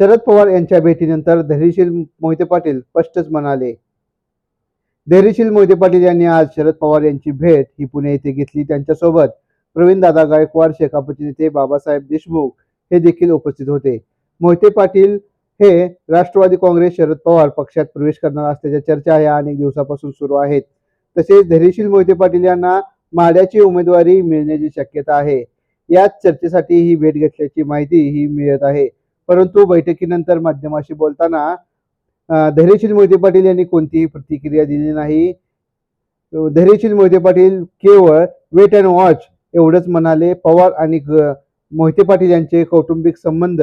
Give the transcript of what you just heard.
शरद पवार यांच्या भेटीनंतर धैर्यशील मोहिते पाटील स्पष्टच म्हणाले. धैर्यशील मोहिते पाटील यांनी आज शरद पवार यांची भेट ही पुणे येथे घेतली. त्यांच्यासोबत प्रवीणदादा गायकवाड शेकापचे नेते बाबासाहेब देशमुख हे देखील उपस्थित होते. मोहिते पाटील हे राष्ट्रवादी काँग्रेस शरद पवार पक्षात प्रवेश करणार असल्याच्या चर्चा या अनेक दिवसापासून सुरू आहेत. तसेच धैर्यशील मोहिते पाटील यांना माड्याची उमेदवारी मिळण्याची शक्यता आहे. याच चर्चेसाठी ही भेट घेतल्याची माहिती ही मिळत आहे. परंतु बैठकीनंतर माध्यमाशी बोलताना धैर्यशील मोहिते पाटील यांनी कोणतीही प्रतिक्रिया दिली नाही. धैर्यशील मोहिते पाटील केवळ वेट अँड वॉच एवढंच म्हणाले. पवार आणि मोहिते पाटील यांचे कौटुंबिक संबंध